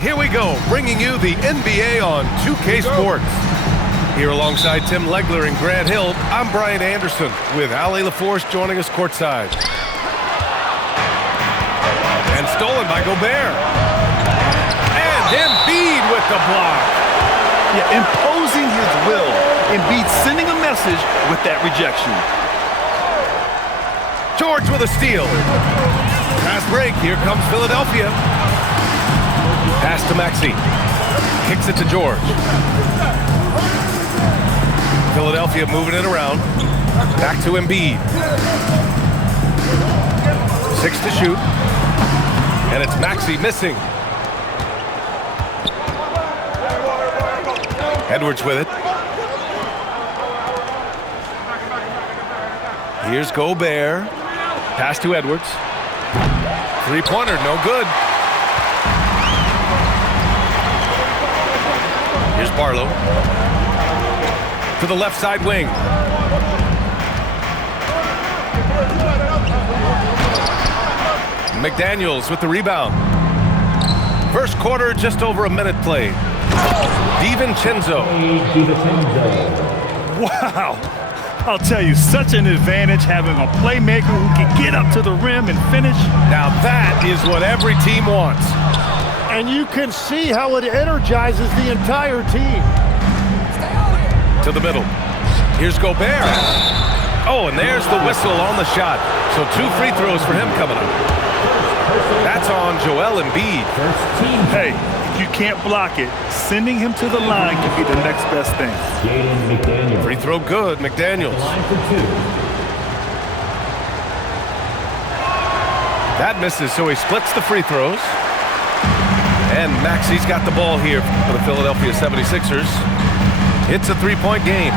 Here we go, bringing you the NBA on 2K Sports. Here alongside Tim Legler and Grant Hill, I'm Brian Anderson with Ali LaForce joining us courtside. And stolen by Gobert. And Embiid with the block. Yeah, imposing his will. Embiid sending a message with that rejection. George with a steal. Fast break, here comes Philadelphia. Pass to Maxey. Kicks it to George. Philadelphia moving it around. Back to Embiid. 6 to shoot. And it's Maxey missing. Edwards with it. Here's Gobert. Pass to Edwards. Three-pointer, no good. Here's Barlow. To the left side wing. McDaniels with the rebound. First quarter, just over a minute played. DiVincenzo. Wow. I'll tell you, such an advantage having a playmaker who can get up to the rim and finish. Now that is what every team wants. And you can see how it energizes the entire team. To the middle. Here's Gobert. Oh, and there's the whistle on the shot. So 2 free throws for him coming up. That's on Joel Embiid. Hey, if you can't block it, sending him to the line can be the next best thing. Free throw good, McDaniels. That misses, so he splits the free throws. And Maxey's got the ball here for the Philadelphia 76ers. It's a 3-point game.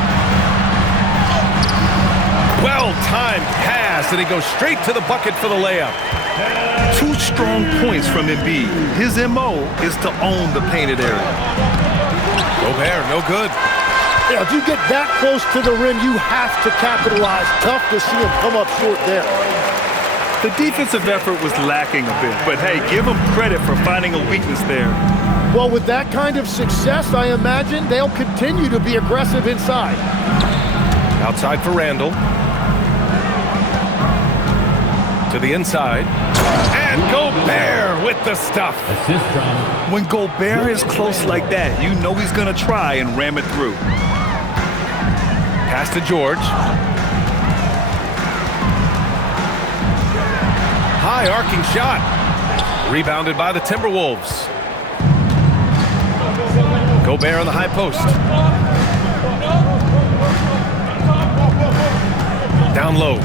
Well-timed pass, and he goes straight to the bucket for the layup. 2 strong points from Embiid. His MO is to own the painted area. Gobert, no good. Yeah, if you get that close to the rim, you have to capitalize. Tough to see him come up short there. The defensive effort was lacking a bit, but hey, give him credit for finding a weakness there. Well, with that kind of success, I imagine they'll continue to be aggressive inside. Outside for Randall. To the inside. And Gobert with the stuff. When Gobert is close like that, you know he's going to try and ram it through. Pass to George. High arcing shot. Rebounded by the Timberwolves. Gobert on the high post. Down low.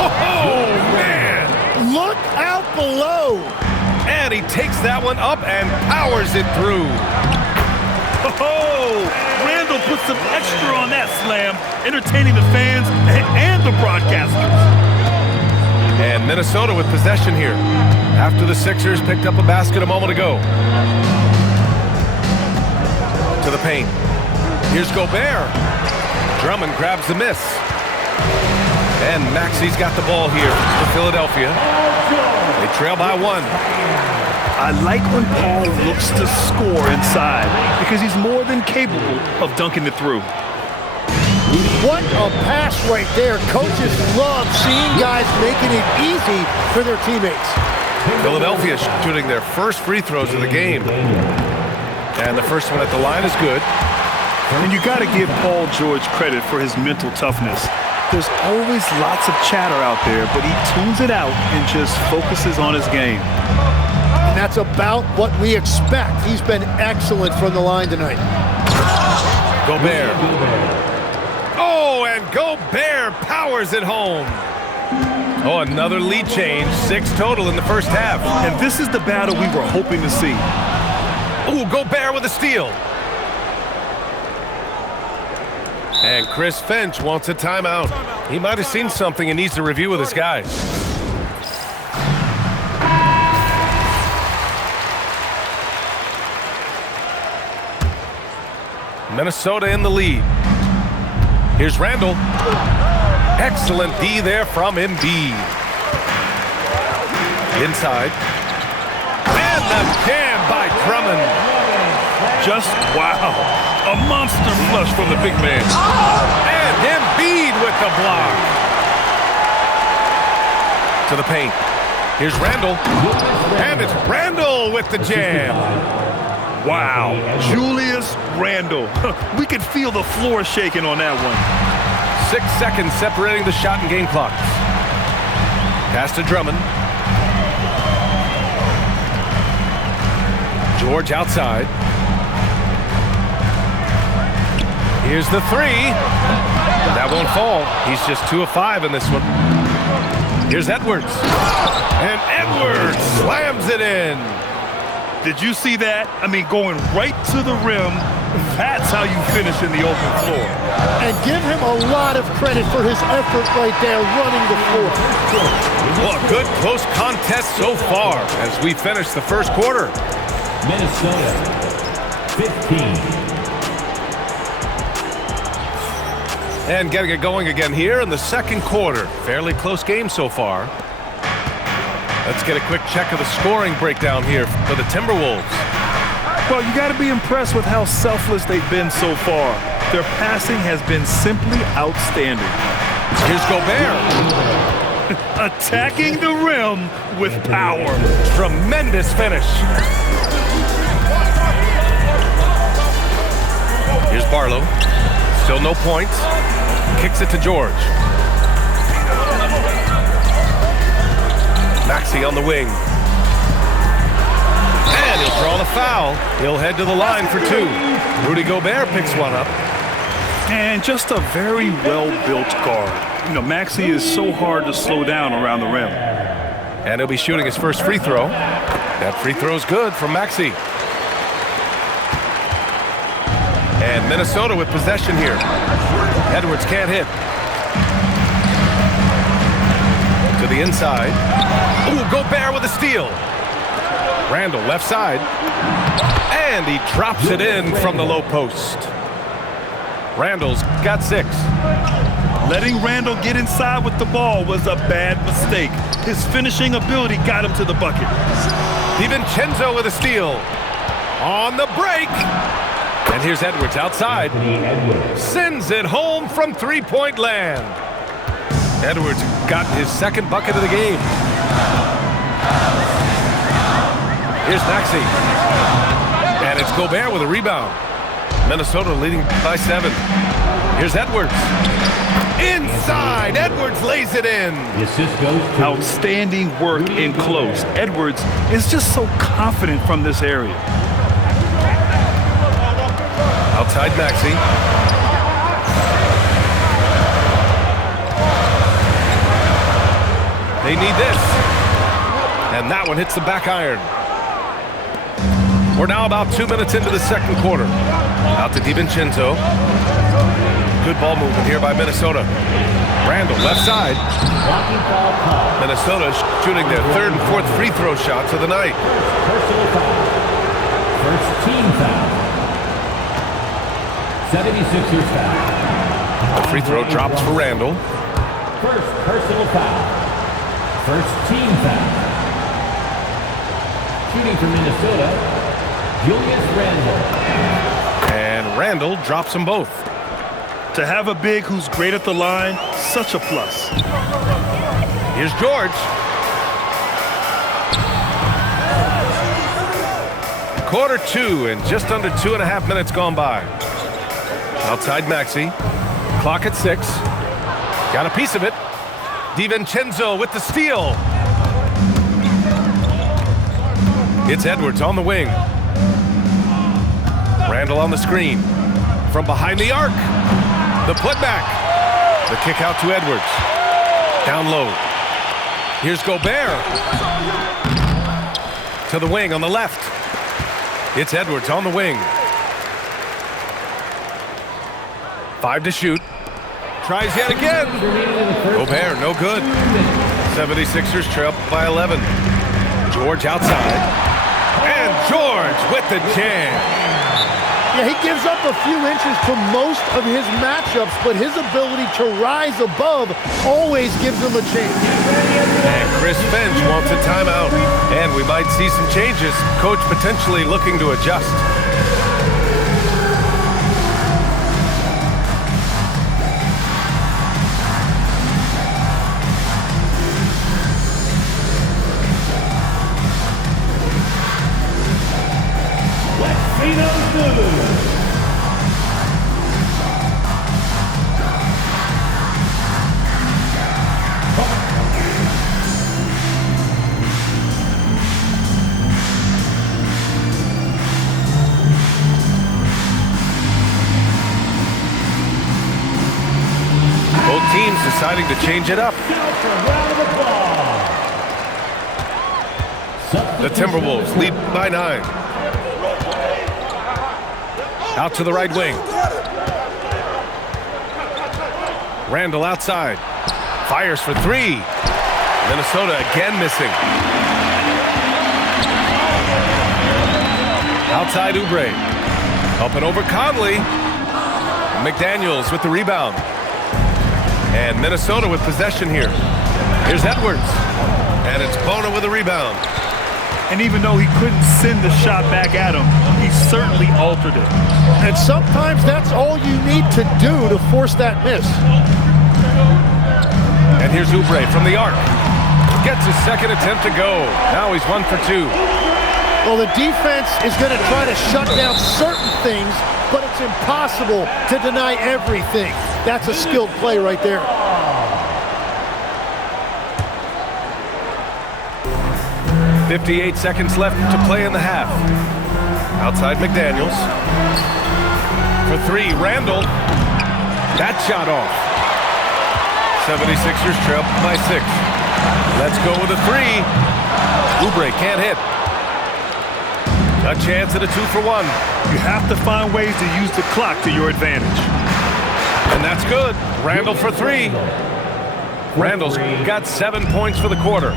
Oh, man! Look out below! And he takes that one up and powers it through. Oh, Randall put some extra on that slam, entertaining the fans and the broadcasters. And Minnesota with possession here after the Sixers picked up a basket a moment ago. To the paint. Here's Gobert. Drummond grabs the miss. And Maxey's got the ball here for Philadelphia. They trail by 1. I like when Paul looks to score inside because he's more than capable of dunking it through. What a pass right there. Coaches love seeing guys making it easy for their teammates. Philadelphia shooting their first free throws of the game. And the first one at the line is good. And you got to give Paul George credit for his mental toughness. There's always lots of chatter out there, but he tunes it out and just focuses on his game. And that's about what we expect. He's been excellent from the line tonight. Gobert. Oh, and Gobert powers it home. Oh, another lead change. 6 total in the first half. And this is the battle we were hoping to see. Oh, Gobert with a steal. And Chris Finch wants a timeout. He might have seen something and needs to review with his guys. Minnesota in the lead. Here's Randall. Excellent D there from Embiid. Inside. And the jam just wow. A monster flush from the big man. And Embiid with the block. To the paint. Here's Randall. And it's Randall with the jam. Wow. Julius Randle. We could feel the floor shaking on that one. 6 seconds separating the shot and game clocks. Pass to Drummond. George outside. Here's the three. That won't fall. He's just 2 of 5 in this one. Here's Edwards. And Edwards slams it in. Did you see that? I mean, going right to the rim. That's how you finish in the open floor. And give him a lot of credit for his effort right there running the floor. Well, a good close contest so far as we finish the first quarter. Minnesota, 15. And getting it going again here in the second quarter. Fairly close game so far. Let's get a quick check of the scoring breakdown here for the Timberwolves. Well, you got to be impressed with how selfless they've been so far. Their passing has been simply outstanding. Here's Gobert. Attacking the rim with power. Tremendous finish. Here's Barlow. Still no points. Kicks it to George. Maxey on the wing. And he'll draw the foul. He'll head to the line for 2. Rudy Gobert picks one up. And just a very well-built guard. You know, Maxey is so hard to slow down around the rim. And he'll be shooting his first free throw. That free throw's good from Maxey. And Minnesota with possession here. Edwards can't hit. To the inside. Ooh, Gobert with a steal. Randall left side. And he drops it in from the low post. Randall's got 6. Letting Randall get inside with the ball was a bad mistake. His finishing ability got him to the bucket. DiVincenzo with a steal. On the break. And here's Edwards outside. Sends it home from three-point land. Edwards got his second bucket of the game. Here's Maxey. And it's Gobert with a rebound. Minnesota leading by 7. Here's Edwards. Inside. Edwards lays it in. The assist goes to Outstanding work in close. Edwards is just so confident from this area. Outside Maxey. They need this. And that one hits the back iron. We're now about 2 minutes into the second quarter. Out to DiVincenzo. Good ball movement here by Minnesota. Randall left side. Minnesota shooting their 3rd and 4th free throw shots of the night. personal foul. First team foul. 76ers foul. The free throw drops for Randall. First personal foul. First team foul. Shooting for Minnesota, Julius Randle. And Randall drops them both. To have a big who's great at the line, such a plus. Here's George. Quarter 2 and just under 2.5 minutes gone by. Outside Maxey. Clock at 6. Got a piece of it. DiVincenzo with the steal. It's Edwards on the wing. Randall on the screen. From behind the arc. The putback. The kick out to Edwards. Down low. Here's Gobert. To the wing on the left. It's Edwards on the wing. 5 to shoot. Tries yet again. Gobert, no good. 76ers trail by 11. George outside. And George with the jam. Yeah, he gives up a few inches to most of his matchups, but his ability to rise above always gives him a chance. And Chris Finch wants a timeout. And we might see some changes. Coach potentially looking to adjust. Both teams deciding to change it up. The Timberwolves lead by 9. Out to the right wing. Randall outside. Fires for 3. Minnesota again missing. Outside Oubre. Up and over Conley. McDaniels with the rebound. And Minnesota with possession here. Here's Edwards. And it's Bona with a rebound. And even though he couldn't send the shot back at him, he certainly altered it. And sometimes that's all you need to do to force that miss. And here's Oubre from the arc. Gets his second attempt to go. Now he's 1 for 2. Well, the defense is going to try to shut down certain things, but it's impossible to deny everything. That's a skilled play right there. .58 seconds left to play in the half. Outside McDaniels. For 3, Randall. That shot off. 76ers trail by 6. Let's go with a 3. Oubre can't hit. A chance at a 2 for 1. You have to find ways to use the clock to your advantage. And that's good. Randall for 3. Randall's got 7 points for the quarter.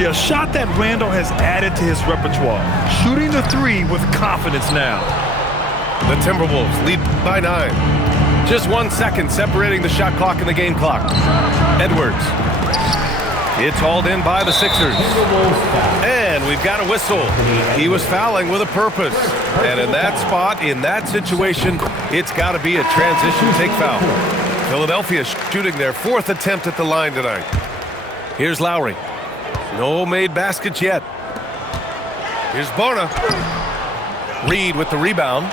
Yeah, a shot that Randall has added to his repertoire. Shooting the 3 with confidence now. The Timberwolves lead by 9. Just 1 second separating the shot clock and the game clock. Edwards. It's hauled in by the Sixers. And we've got a whistle. He was fouling with a purpose. And in that spot, in that situation, it's got to be a transition take foul. Philadelphia shooting their 4th attempt at the line tonight. Here's Lowry. No made baskets yet. Here's Bona. Reed with the rebound.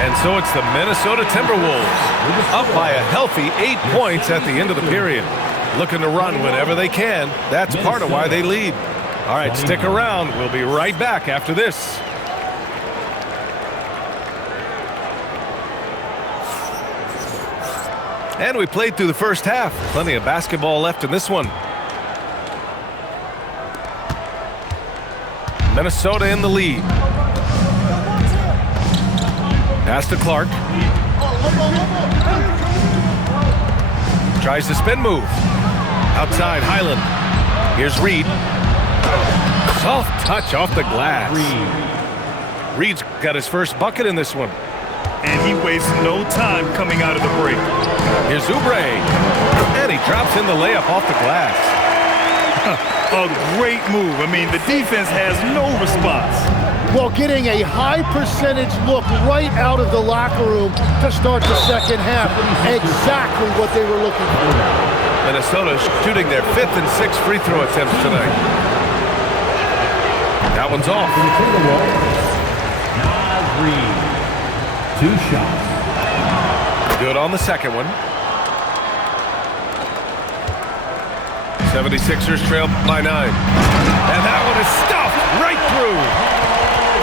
And so it's the Minnesota Timberwolves up by a healthy 8 points at the end of the period. Looking to run whenever they can. That's part of why they lead. All right, stick around. We'll be right back after this. And we played through the first half. Plenty of basketball left in this one. Minnesota in the lead. Pass to Clark. Tries the spin move. Outside Highland. Here's Reed. Soft touch off the glass. Reed's got his first bucket in this one. And he wastes no time coming out of the break. Here's Oubre. And he drops in the layup off the glass. A great move. I mean, the defense has no response. Well, getting a high percentage look right out of the locker room to start the second half. Exactly what they were looking for. Minnesota shooting their 5th and 6th free throw attempts tonight. That one's off. Reed. 2 shots. Good on the second one. 76ers trail by 9. And that one is stuffed right through.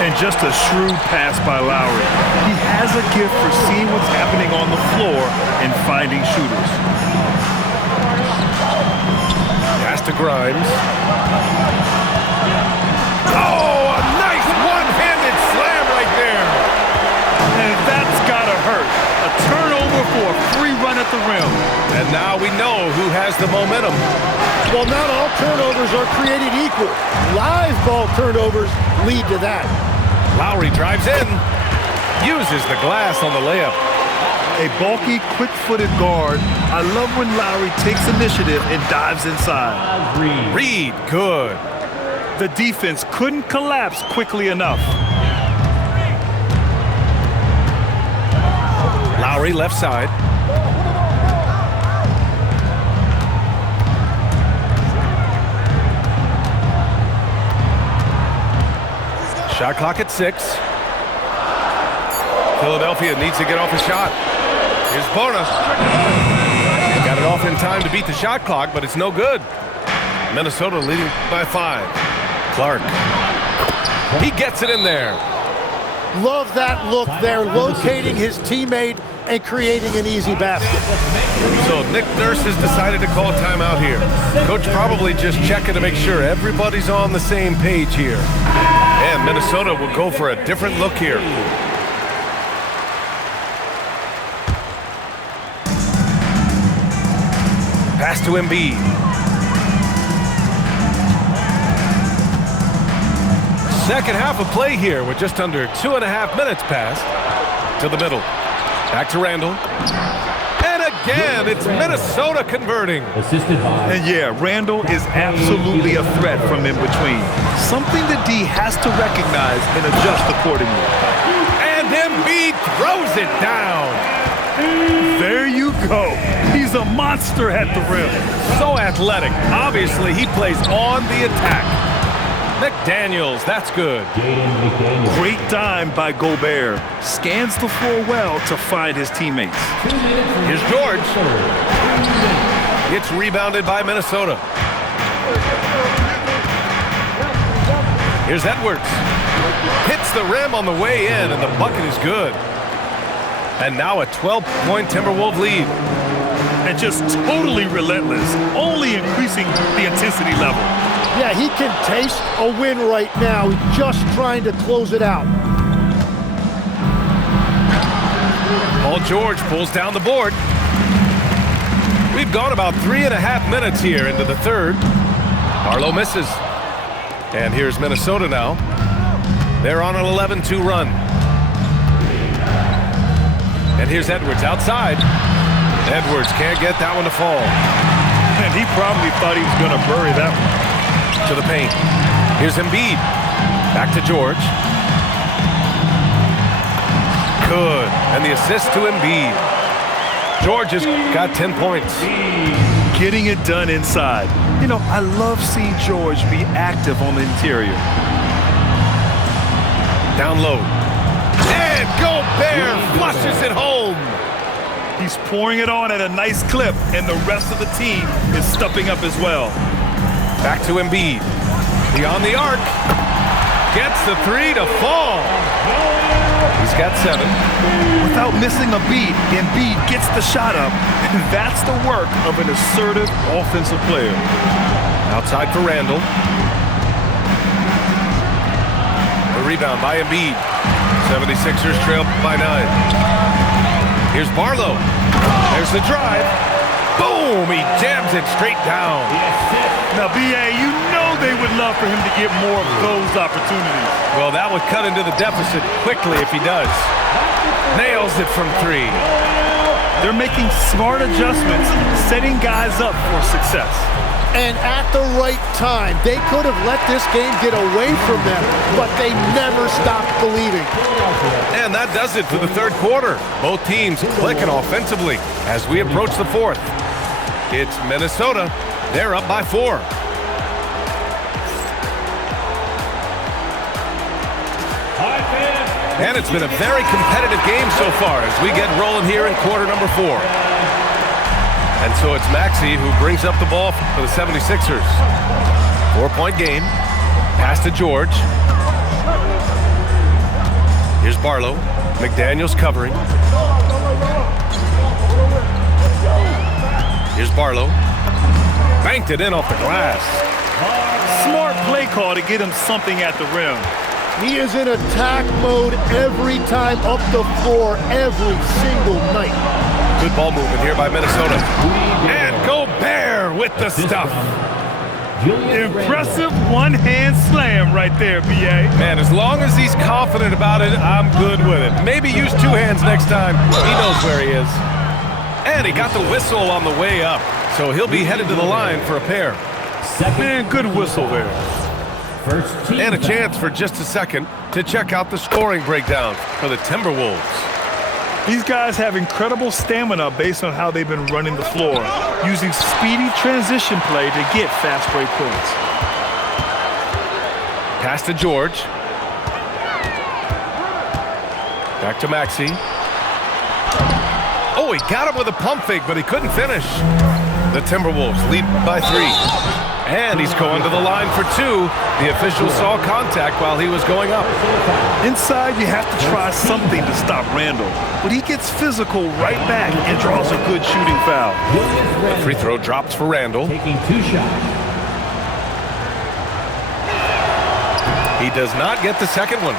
And just a shrewd pass by Lowry. He has a gift for seeing what's happening on the floor and finding shooters. Pass to Grimes. Oh, a nice one-handed slam right there. And that's gotta hurt. A turnover for a free run at the rim. And now we know who has the momentum. Well, not all turnovers are created equal. Live ball turnovers lead to that. Lowry drives in. Uses the glass on the layup. A bulky, quick-footed guard. I love when Lowry takes initiative and dives inside. Reed, good. The defense couldn't collapse quickly enough. Lowry left side. Shot clock at 6. Philadelphia needs to get off a shot. Here's Bona. Got it off in time to beat the shot clock, but it's no good. Minnesota leading by 5. Clark. He gets it in there. Love that look there, locating his teammate and creating an easy basket. So Nick Nurse has decided to call timeout here. Coach probably just checking to make sure everybody's on the same page here. And Minnesota will go for a different look here. Pass to Embiid. Second half of play here with just under 2.5 minutes passed. To the middle. Back to Randall. And again, it's Minnesota converting. Assisted by. And yeah, Randall is absolutely a threat from in between. Something that D has to recognize and adjust accordingly. And Embiid throws it down. There you go. He's a monster at the rim. So athletic. Obviously, he plays on the attack. McDaniels, that's good. Great dime by Gobert. Scans the floor well to find his teammates. Here's George. It's rebounded by Minnesota. Here's Edwards. Hits the rim on the way in, and the bucket is good. And now a 12-point Timberwolves lead. And just totally relentless, only increasing the intensity level. Yeah, he can taste a win right now, just trying to close it out. Paul George pulls down the board. We've gone about 3.5 minutes here into the third. Harlow misses. And here's Minnesota now. They're on an 11-2 run. And here's Edwards outside. Edwards can't get that one to fall. And he probably thought he was going to bury that one. To the paint. Here's Embiid. Back to George. Good. And the assist to Embiid. George has got 10 points. Getting it done inside. You know, I love seeing George be active on the interior. Down low. And Gobert flushes it home. He's pouring it on at a nice clip, and the rest of the team is stepping up as well. Back to Embiid. Beyond the arc. Gets the 3 to fall. He's got 7. Without missing a beat, Embiid gets the shot up. And that's the work of an assertive offensive player. Outside for Randall. The rebound by Embiid. 76ers trail by 9. Here's Barlow. There's the drive. Boom! He jams it straight down. Now, B.A., you know they would love for him to get more of those opportunities. Well, that would cut into the deficit quickly if he does. Nails it from 3. They're making smart adjustments, setting guys up for success. And at the right time, they could have let this game get away from them, but they never stopped believing. And that does it for the third quarter. Both teams clicking offensively as we approach the fourth. It's Minnesota. They're up by 4. And it's been a very competitive game so far as we get rolling here in quarter number 4. And so it's Maxey who brings up the ball for the 76ers. 4-point game. Pass to George. Here's Barlow. McDaniels covering. Here's Barlow. Banked it in off the glass. Smart play call to get him something at the rim. He is in attack mode every time up the floor, every single night. Good ball movement here by Minnesota. And Gobert with the stuff. Impressive one-hand slam right there, B.A. Man, as long as he's confident about it, I'm good with it. Maybe use 2 hands next time. He knows where he is. And he got the whistle on the way up, so he'll be headed to the line for a pair. Man, good whistle there. First team And a chance for just a second to check out the scoring breakdown for the Timberwolves. These guys have incredible stamina based on how they've been running the floor, using speedy transition play to get fast break points. Pass to George. Back to Maxey. Oh, he got him with a pump fake, but he couldn't finish. The Timberwolves lead by 3. And he's going to the line for 2. The official saw contact while he was going up. Inside, you have to try something to stop Randall. But he gets physical right back and draws a good shooting foul. The free throw drops for Randall. Taking 2 shots. He does not get the second one.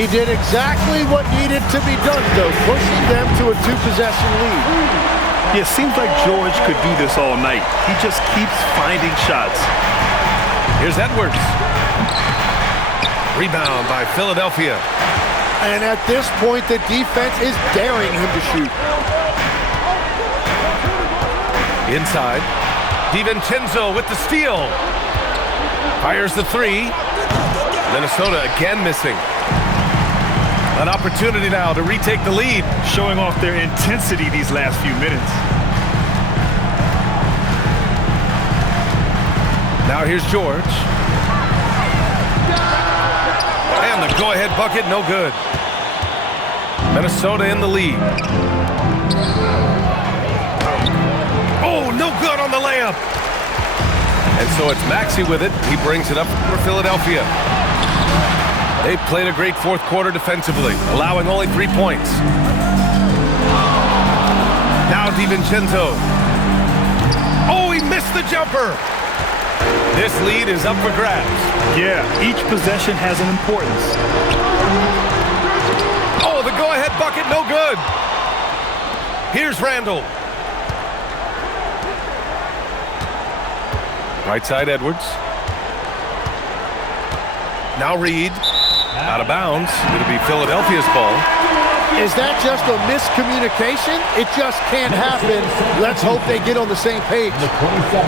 He did exactly what needed to be done, though, pushing them to a 2-possession lead. Yeah, it seems like George could do this all night. He just keeps finding shots. Here's Edwards. Rebound by Philadelphia. And at this point, the defense is daring him to shoot. Inside. DiVincenzo with the steal. Fires the 3. Minnesota again missing. An opportunity now to retake the lead. Showing off their intensity these last few minutes. Now here's George. And the go-ahead bucket, no good. Minnesota in the lead. Oh, no good on the layup. And so it's Maxey with it. He brings it up for Philadelphia. They've played a great fourth quarter defensively, allowing only 3 points. Now DiVincenzo. Oh, he missed the jumper. This lead is up for grabs. Yeah, each possession has an importance. Oh, the go-ahead bucket, no good. Here's Randall. Right side, Edwards. Now Reed. Out of bounds. It'll be Philadelphia's ball. Is that just a miscommunication? It just can't happen. Let's hope they get on the same page. The 27.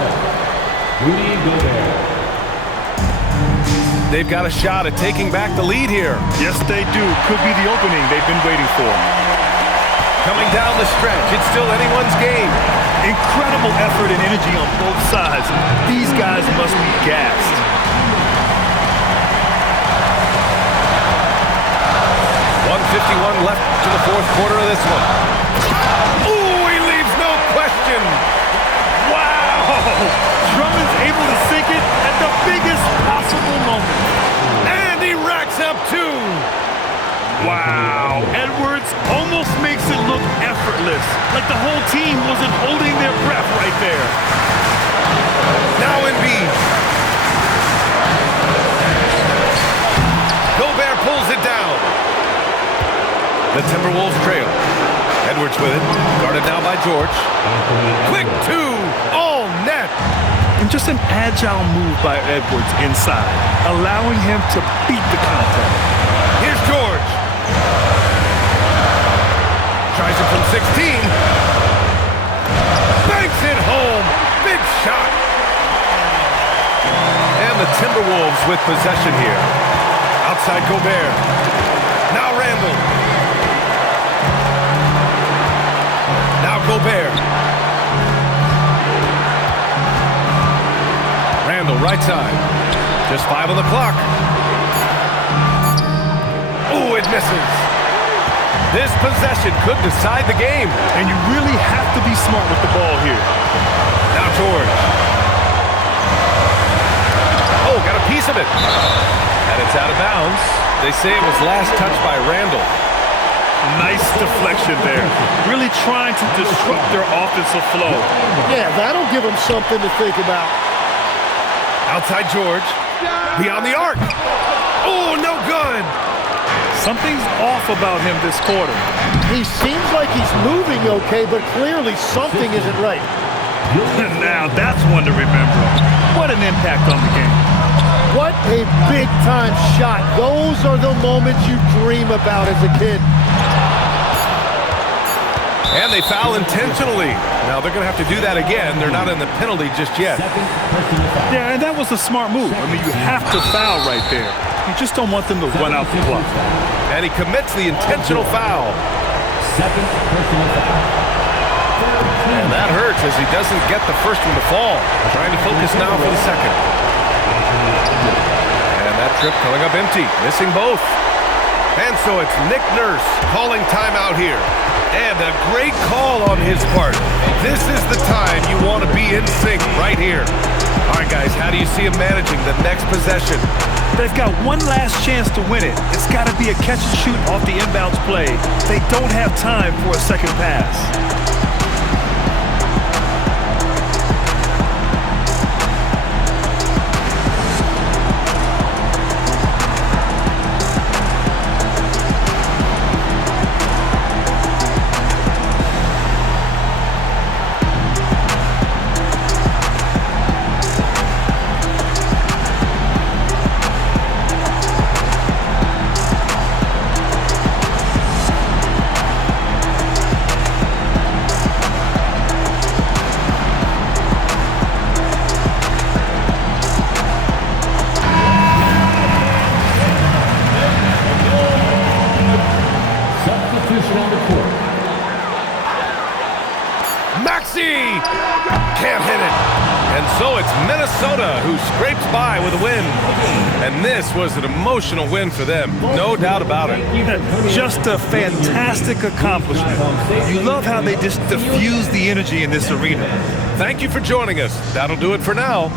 Rudy Gobert. They've got a shot at taking back the lead here. Yes, they do. Could be the opening they've been waiting for. Coming down the stretch, it's still anyone's game. Incredible effort and energy on both sides. These guys must be gassed. 1:51 left to the fourth quarter of this one. Ooh, he leaves no question. Wow! Drummond's able to sink it at the biggest possible moment. And he racks up 2. Wow! Edwards almost makes it look effortless, like the whole team wasn't holding their breath right there. Now Embiid. Gobert pulls it down. The Timberwolves trail. Edwards with it. Guarded now by George. Quick 2. All net. And just an agile move by Edwards inside, allowing him to beat the contact. Here's George. Tries it from 16. Banks it home. Big shot. And the Timberwolves with possession here. Outside Gobert. Now Randall. Now Gobert. Randall, right side. Just 5 on the clock. Oh, it misses. This possession could decide the game. And you really have to be smart with the ball here. Now George. Oh, got a piece of it. And it's out of bounds. They say it was last touched by Randall. Nice deflection there. Really trying to disrupt their offensive flow. Yeah, that'll give them something to think about. Outside George. Beyond the arc. Oh, no good. Something's off about him this quarter. He seems like he's moving okay, but clearly something isn't right. Now that's one to remember. What an impact on the game. What a big-time shot. Those are the moments you dream about as a kid. And they foul intentionally. Now they're going to have to do that again. They're not in the penalty just yet. Yeah, and that was a smart move. I mean, you have to foul right there. You just don't want them to run out the clock. And he commits the intentional foul. Second personal foul. And that hurts as he doesn't get the first one to fall. Trying to focus now for the second. And that trip coming up empty, missing both. And so it's Nick Nurse calling timeout here. And a great call on his part. This is the time you want to be in sync right here. All right, guys, how do you see him managing the next possession? They've got one last chance to win it. It's got to be a catch and shoot off the inbounds play. They don't have time for a second pass. Substitution on the court. Maxey can't hit it. And so it's Minnesota who scrapes by with a win. And this was an emotional win for them, no doubt about it. Just a fantastic accomplishment. You love how they just diffuse the energy in this arena. Thank you for joining us. That'll do it for now.